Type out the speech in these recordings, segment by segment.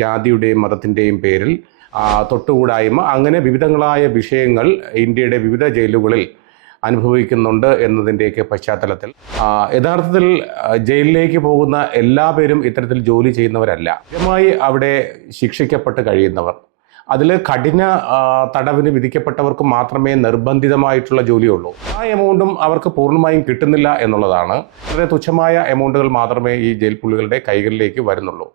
ജാതിയുടെയും മതത്തിൻ്റെയും പേരിൽ തൊട്ടുകൂടായ്മ അങ്ങനെ വിവിധങ്ങളായ വിഷയങ്ങൾ ഇന്ത്യയുടെ വിവിധ ജയിലുകളിൽ അനുഭവിക്കുന്നുണ്ട് എന്നതിൻ്റെയൊക്കെ പശ്ചാത്തലത്തിൽ യഥാർത്ഥത്തിൽ ജയിലിലേക്ക് പോകുന്ന എല്ലാ പേരും ഇത്തരത്തിൽ ജോലി ചെയ്യുന്നവരല്ല. കൃത്യമായി അവിടെ ശിക്ഷിക്കപ്പെട്ട് കഴിയുന്നവർ, അതിൽ കഠിന തടവിന് വിധിക്കപ്പെട്ടവർക്ക് മാത്രമേ നിർബന്ധിതമായിട്ടുള്ള ജോലിയുള്ളൂ. ആ എമൗണ്ടും അവർക്ക് പൂർണ്ണമായും കിട്ടുന്നില്ല എന്നുള്ളതാണ്. വളരെ തുച്ഛമായ എമൗണ്ടുകൾ മാത്രമേ ഈ ജയിൽ പുള്ളികളുടെ കൈകളിലേക്ക് വരുന്നുള്ളൂ.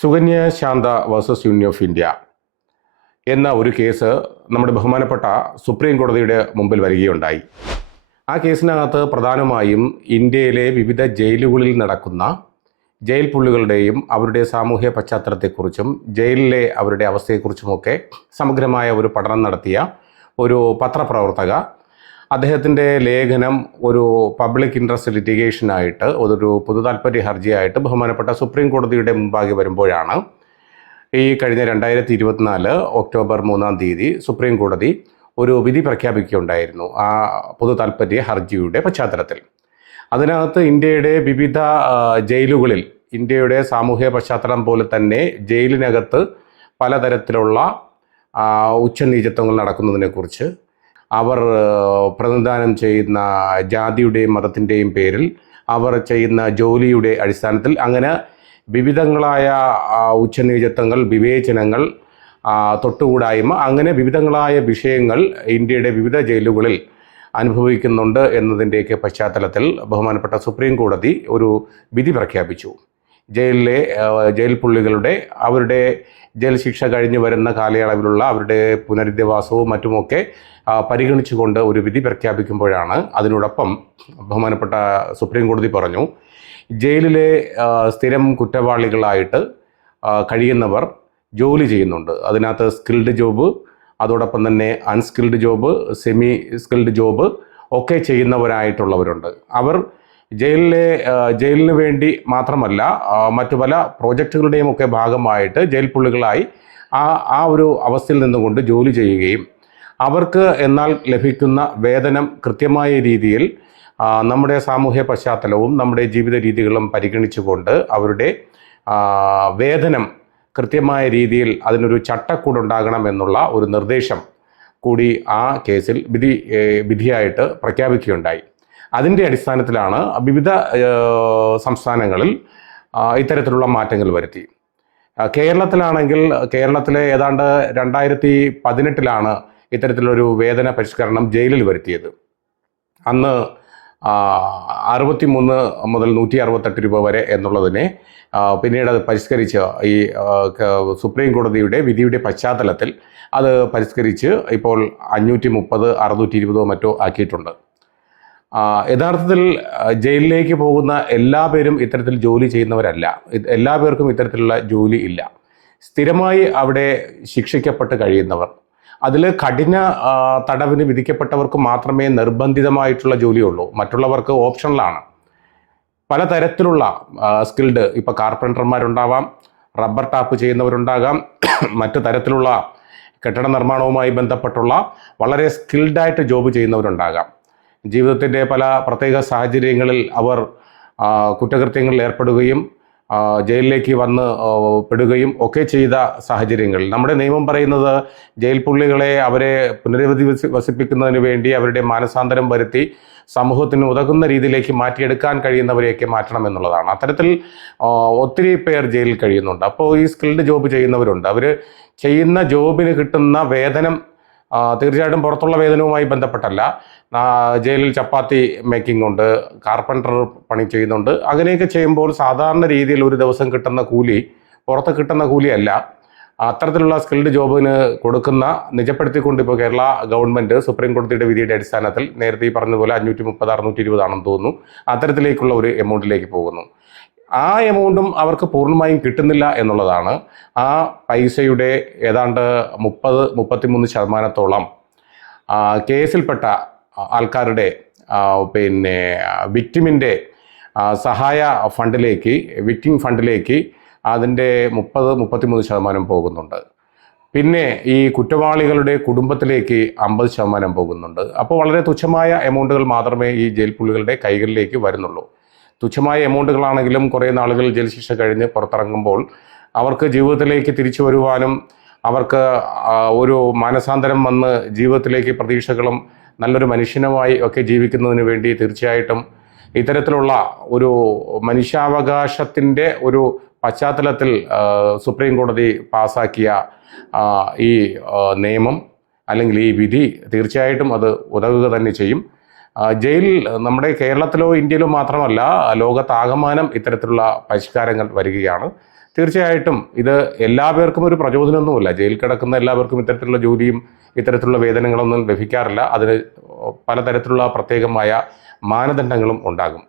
Sukanya Shantha versus union of India എന്ന ഒരു കേസ് നമ്മുടെ ബഹുമാനപ്പെട്ട സുപ്രീം കോടതിയുടെ മുമ്പിൽ വരികയുണ്ടായി. ആ കേസിനകത്ത് പ്രധാനമായും ഇന്ത്യയിലെ വിവിധ ജയിലുകളിൽ നടക്കുന്ന ജയിൽ പുള്ളികളുടെയും അവരുടെ സാമൂഹ്യ പശ്ചാത്തലത്തെക്കുറിച്ചും ജയിലിലെ അവരുടെ അവസ്ഥയെക്കുറിച്ചുമൊക്കെ സമഗ്രമായ ഒരു പഠനം നടത്തിയ ഒരു പത്രപ്രവർത്തക അദ്ദേഹത്തിൻ്റെ ലേഖനം ഒരു പബ്ലിക് ഇൻട്രസ്റ്റ് ലിറ്റിഗേഷനായിട്ട് ഒരു പൊതുതാൽപര്യ ഹർജിയായിട്ട് ബഹുമാനപ്പെട്ട സുപ്രീം കോടതിയുടെ മുമ്പാകെ വരുമ്പോഴാണ് ഈ കഴിഞ്ഞ 2024 ഒക്ടോബർ 3 സുപ്രീം കോടതി ഒരു വിധി പ്രഖ്യാപിക്കുകയുണ്ടായിരുന്നു ആ പൊതുതാൽപര്യ ഹർജിയുടെ പശ്ചാത്തലത്തിൽ. അതിനകത്ത് ഇന്ത്യയുടെ വിവിധ ജയിലുകളിൽ ഇന്ത്യയുടെ സാമൂഹ്യ പശ്ചാത്തലം പോലെ തന്നെ ജയിലിനകത്ത് പലതരത്തിലുള്ള ഉച്ചനീചത്വങ്ങൾ നടക്കുന്നതിനെക്കുറിച്ച്, അവർ പ്രതിനിധാനം ചെയ്യുന്ന ജാതിയുടെയും മതത്തിൻ്റെയും പേരിൽ അവർ ചെയ്യുന്ന ജോലിയുടെ അടിസ്ഥാനത്തിൽ അങ്ങനെ വിവിധങ്ങളായ ഉച്ചനീചത്വങ്ങൾ, വിവേചനങ്ങൾ, തൊട്ടുകൂടായ്മ അങ്ങനെ വിവിധങ്ങളായ വിഷയങ്ങൾ ഇന്ത്യയുടെ വിവിധ ജയിലുകളിൽ അനുഭവിക്കുന്നുണ്ട് എന്നതിൻ്റെയൊക്കെ പശ്ചാത്തലത്തിൽ ബഹുമാനപ്പെട്ട സുപ്രീം കോടതി ഒരു വിധി പ്രഖ്യാപിച്ചു. ജയിൽ പുള്ളികളുടെ അവരുടെ ജയിൽ ശിക്ഷ കഴിഞ്ഞു വരുന്ന കാലയളവിലുള്ള അവരുടെ പുനരധിവാസവും മറ്റുമൊക്കെ പരിഗണിച്ചുകൊണ്ട് ഒരു വിധി പ്രഖ്യാപിക്കുമ്പോഴാണ് അതിനോടൊപ്പം ബഹുമാനപ്പെട്ട സുപ്രീം കോടതി പറഞ്ഞു, ജയിലിലെ സ്ഥിരം കുറ്റവാളികളായിട്ട് കഴിയുന്നവർ ജോലി ചെയ്യുന്നുണ്ട്. അതിനകത്ത് സ്കിൽഡ് ജോബ്, അതോടൊപ്പം തന്നെ unskilled job, semi skilled job ഒക്കെ ചെയ്യുന്നവരായിട്ടുള്ളവരുണ്ട്. അവർ ജയിലിന് വേണ്ടി മാത്രമല്ല മറ്റു പല പ്രോജക്റ്റുകളുടെയും ഒക്കെ ഭാഗമായിട്ട് ജയിൽ പുള്ളികളായി ആ ഒരു അവസ്ഥയിൽ നിന്നുകൊണ്ട് ജോലി ചെയ്യുകയും അവർക്ക് എന്നാൽ ലഭിക്കുന്ന വേതനം കൃത്യമായ രീതിയിൽ നമ്മുടെ സാമൂഹ്യ പശ്ചാത്തലവും നമ്മുടെ ജീവിത രീതികളും പരിഗണിച്ചുകൊണ്ട് അവരുടെ വേതനം കൃത്യമായ രീതിയിൽ അതിനൊരു ചട്ടക്കൂടുണ്ടാകണം എന്നുള്ള ഒരു നിർദ്ദേശം കൂടി ആ കേസിൽ വിധിയായിട്ട് പ്രഖ്യാപിക്കുകയുണ്ടായി. അതിൻ്റെ അടിസ്ഥാനത്തിലാണ് വിവിധ സംസ്ഥാനങ്ങളിൽ ഇത്തരത്തിലുള്ള മാറ്റങ്ങൾ വരുത്തി. കേരളത്തിലാണെങ്കിൽ കേരളത്തിലെ ഏതാണ്ട് 2018 ഇത്തരത്തിലൊരു വേതന പരിഷ്കരണം ജയിലിൽ വരുത്തിയത്. അന്ന് 63 മുതൽ 168 രൂപ വരെ എന്നുള്ളതിനെ പിന്നീട് അത് പരിഷ്കരിച്ച് ഈ സുപ്രീം കോടതിയുടെ വിധിയുടെ പശ്ചാത്തലത്തിൽ അത് പരിഷ്കരിച്ച് ഇപ്പോൾ 530, 620 മറ്റോ ആക്കിയിട്ടുണ്ട്. യഥാർത്ഥത്തിൽ ജയിലിലേക്ക് പോകുന്ന എല്ലാ പേരും ഇത്തരത്തിൽ ജോലി ചെയ്യുന്നവരല്ല. എല്ലാ പേർക്കും ഇത്തരത്തിലുള്ള ജോലി ഇല്ല. സ്ഥിരമായി അവിടെ ശിക്ഷിക്കപ്പെട്ട് കഴിയുന്നവർ, അതിൽ കഠിന തടവിന് വിധിക്കപ്പെട്ടവർക്ക് മാത്രമേ നിർബന്ധിതമായിട്ടുള്ള ജോലിയുള്ളൂ. മറ്റുള്ളവർക്ക് ഓപ്ഷണലാണ്. പലതരത്തിലുള്ള സ്കിൽഡ്, ഇപ്പോൾ കാർപ്പൻറ്റർമാരുണ്ടാവാം, റബ്ബർ ടാപ്പ് ചെയ്യുന്നവരുണ്ടാകാം, മറ്റു തരത്തിലുള്ള കെട്ടിട നിർമ്മാണവുമായി ബന്ധപ്പെട്ടുള്ള വളരെ സ്കിൽഡായിട്ട് ജോബ് ചെയ്യുന്നവരുണ്ടാകാം. ജീവിതത്തിൻ്റെ പല പ്രത്യേക സാഹചര്യങ്ങളിൽ അവർ കുറ്റകൃത്യങ്ങളിൽ ഏർപ്പെടുകയും ജയിലിലേക്ക് വന്ന് പെടുകയും ചെയ്ത സാഹചര്യങ്ങളിൽ നമ്മുടെ നിയമം പറയുന്നത് ജയിൽ പുള്ളികളെ അവരെ പുനരധിവസിപ്പിക്കുന്നതിന് വേണ്ടി അവരുടെ മാനസാന്തരം വരുത്തി സമൂഹത്തിന് ഉതകുന്ന രീതിയിലേക്ക് മാറ്റിയെടുക്കാൻ കഴിയുന്നവരെയൊക്കെ മാറ്റണം എന്നുള്ളതാണ്. അത്തരത്തിൽ ഒത്തിരി പേർ ജയിലിൽ കഴിയുന്നുണ്ട്. അപ്പോൾ ഈ സ്കിൽഡ് ജോബ് ചെയ്യുന്നവരുണ്ട്. അവർ ചെയ്യുന്ന ജോബിന് കിട്ടുന്ന വേതനം തീർച്ചയായിട്ടും പുറത്തുള്ള വേതനവുമായി ബന്ധപ്പെട്ടല്ല. ജയിലിൽ ചപ്പാത്തി മേക്കിംഗ് ഉണ്ട്, കാർപ്പൻറ്റർ പണി ചെയ്യുന്നുണ്ട്. അങ്ങനെയൊക്കെ ചെയ്യുമ്പോൾ സാധാരണ രീതിയിൽ ഒരു ദിവസം കിട്ടുന്ന കൂലി പുറത്ത് കിട്ടുന്ന കൂലിയല്ല. അത്തരത്തിലുള്ള സ്കിൽഡ് ജോബിന് കൊടുക്കുന്ന നിജപ്പെടുത്തിക്കൊണ്ട് ഇപ്പോൾ കേരള ഗവൺമെൻറ് സുപ്രീം കോടതിയുടെ വിധിയുടെ അടിസ്ഥാനത്തിൽ നേരത്തെ ഈ പറഞ്ഞതുപോലെ 530, 620 ആണെന്ന് തോന്നുന്നു, അത്തരത്തിലേക്കുള്ള ഒരു എമൗണ്ടിലേക്ക് പോകുന്നു. ആ എമൗണ്ടും അവർക്ക് പൂർണ്ണമായും കിട്ടുന്നില്ല എന്നുള്ളതാണ്. ആ പൈസയുടെ ഏതാണ്ട് 30-33% കേസിൽപ്പെട്ട ആൾക്കാരുടെ വിക്ടിമിൻ്റെ സഹായ ഫണ്ടിലേക്ക്, വിക്ടിം ഫണ്ടിലേക്ക് അതിൻ്റെ 30-33% പോകുന്നുണ്ട്. പിന്നെ ഈ കുറ്റവാളികളുടെ കുടുംബത്തിലേക്ക് 50% പോകുന്നുണ്ട്. അപ്പോൾ വളരെ തുച്ഛമായ എമൗണ്ടുകൾ മാത്രമേ ഈ ജയിൽ പുള്ളികളുടെ കൈകളിലേക്ക് വരുന്നുള്ളൂ. തുച്ഛമായ എമൗണ്ടുകളാണെങ്കിലും കുറേ നാളുകൾ ജയിൽ ശിക്ഷ കഴിഞ്ഞ് പുറത്തിറങ്ങുമ്പോൾ അവർക്ക് ജീവിതത്തിലേക്ക് തിരിച്ചു വരുവാനും അവർക്ക് ഒരു മാനസാന്തരം വന്ന് ജീവിതത്തിലേക്ക് പ്രതീക്ഷകളും നല്ലൊരു മനുഷ്യനുമായി ഒക്കെ ജീവിക്കുന്നതിന് വേണ്ടി തീർച്ചയായിട്ടും ഇത്തരത്തിലുള്ള ഒരു മനുഷ്യാവകാശത്തിൻ്റെ ഒരു പശ്ചാത്തലത്തിൽ സുപ്രീം കോടതി പാസാക്കിയ ഈ നിയമം അല്ലെങ്കിൽ ഈ വിധി തീർച്ചയായിട്ടും അത് ഉതകുക തന്നെ ചെയ്യും. ജയിൽ നമ്മുടെ കേരളത്തിലോ ഇന്ത്യയിലോ മാത്രമല്ല, ലോകത്താകമാനം ഇത്തരത്തിലുള്ള പരിഷ്കാരങ്ങൾ വരികയാണ്. തീർച്ചയായിട്ടും ഇത് എല്ലാവർക്കും ഒരു പ്രചോദനമൊന്നുമില്ല. ജയിൽ കിടക്കുന്ന എല്ലാവർക്കും ഇത്തരത്തിലുള്ള ജോലിയും ഇത്തരത്തിലുള്ള വേതനങ്ങളൊന്നും ലഭിക്കാറില്ല. അതിന് പലതരത്തിലുള്ള പ്രത്യേകമായ മാനദണ്ഡങ്ങളും ഉണ്ടാകും.